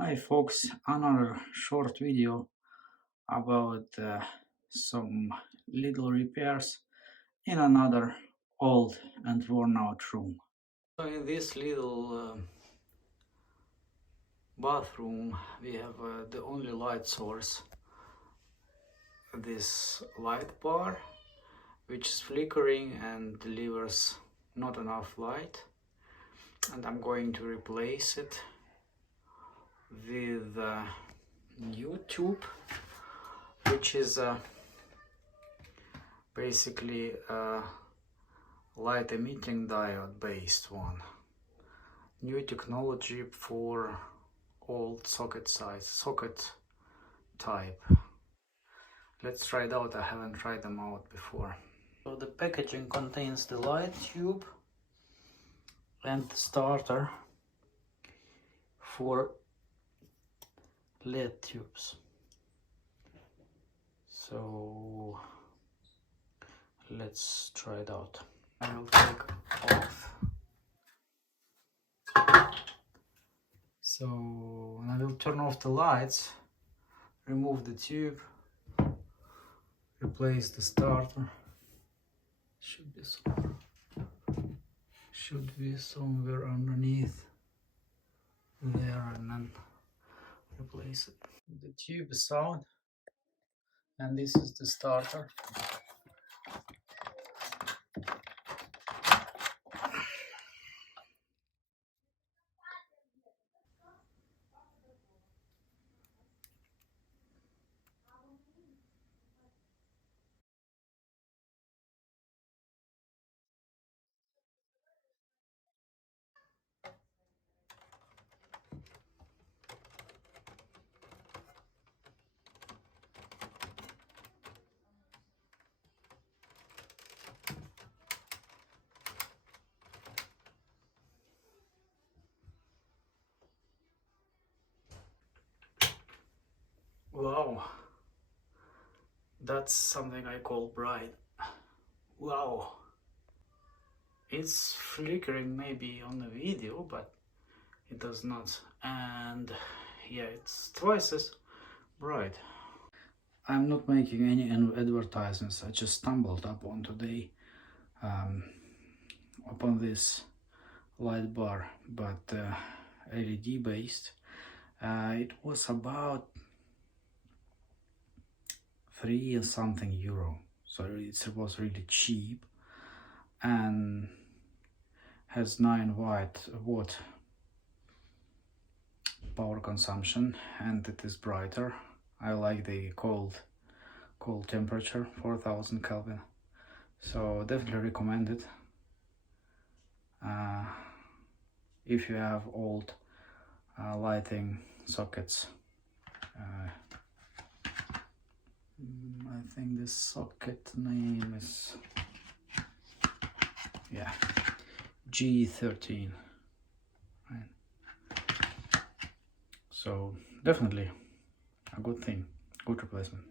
Hi folks, another short video about some little repairs in another old and worn out room. So in this little bathroom we have the only light source, this light bar, which is flickering and delivers not enough light, and I'm going to replace it with a new tube, which is basically a light emitting diode based one. New technology for old socket type. Let's try it out. I haven't tried them out before. So the packaging contains the light tube and the starter for LED tubes. So let's try it out. I will take off. So I will turn off the lights, remove the tube, replace the starter. Should be somewhere underneath there, and then replace it. The tube is out, and this is the starter. Wow, that's something I call bright. Wow, it's flickering maybe on the video, but it does not, and yeah, it's twice as bright. I'm not making any advertisements. I just stumbled upon today upon this light bar, but LED based. It was about €3 something, so it was really cheap and has 9 watt power consumption, and it is brighter. I like the cold temperature, 4000 Kelvin, so definitely recommend it. If you have old lighting sockets, I think this socket name is G13, right? So definitely a good thing, good replacement.